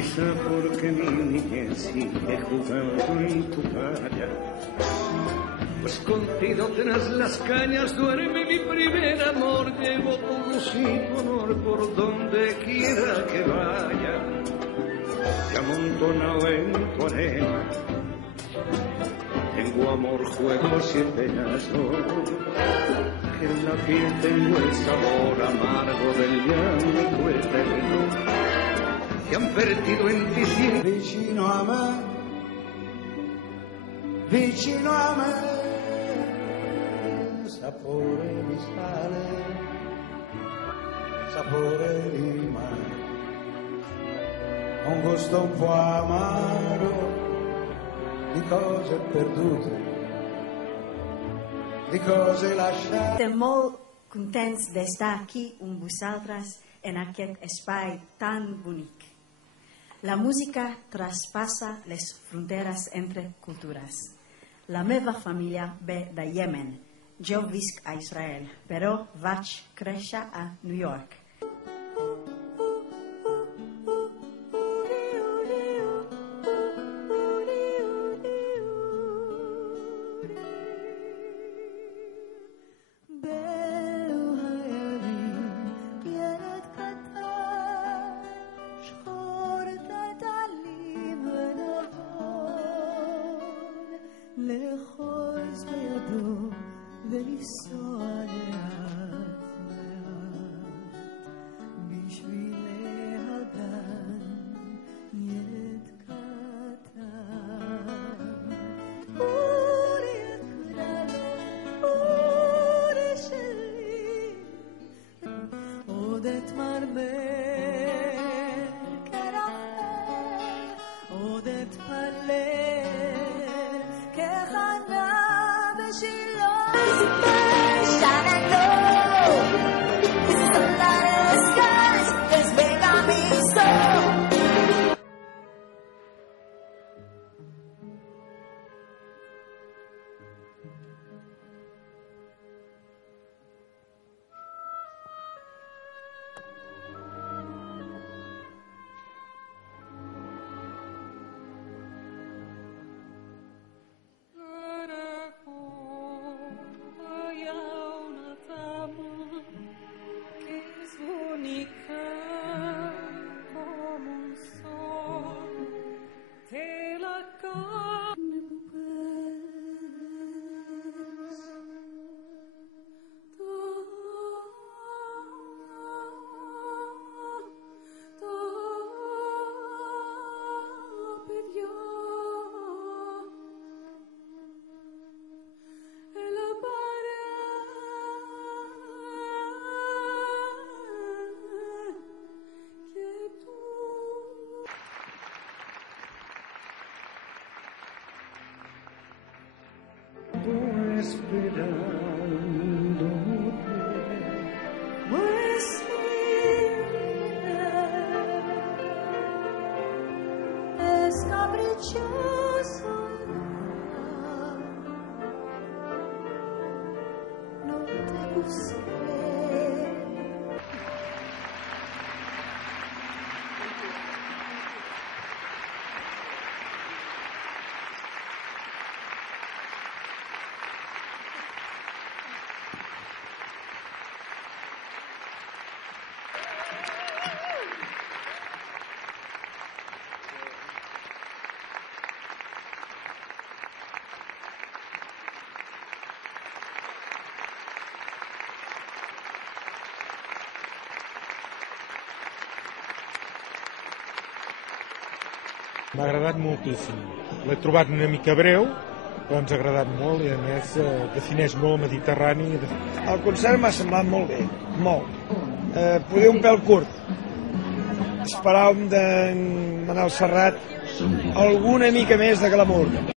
Quizá porque mi niñez sigue jugando en tu playa. Pues contigo tras las cañas duerme mi primer amor. Llevo consigo honor por donde quiera que vaya. Te amontonado en tu arena. Tengo amor, juegos y penas, que en la piel tengo el sabor amargo del llanto eterno que han vertido en ti siempre. Vicino a me, sapore di sale, sapore di mare, un gusto un po' amaro di cose perdute, di cose lasciate. Estem molt contents d'estar aquí amb vosaltres en aquest espai tan bonic. La música traspassa les fronteres entre cultures. La meva família ve de Yemen. Jo visc a Israel, però vaig créixer a New York. לאחוז בידו ולנסוע לאט לאט בשביל להגן ילד קטן. אורי יקרה לו, אורי שלי, עוד אתמרמר כרחל, עוד אתפלל M'ha agradat moltíssim. L'he trobat una mica breu, però ens ha agradat molt i a més defineix molt el Mediterrani. El concert m'ha semblat molt bé, molt. Poder un pèl curt. Esperàvem de Manel Serrat alguna mica més de glamour.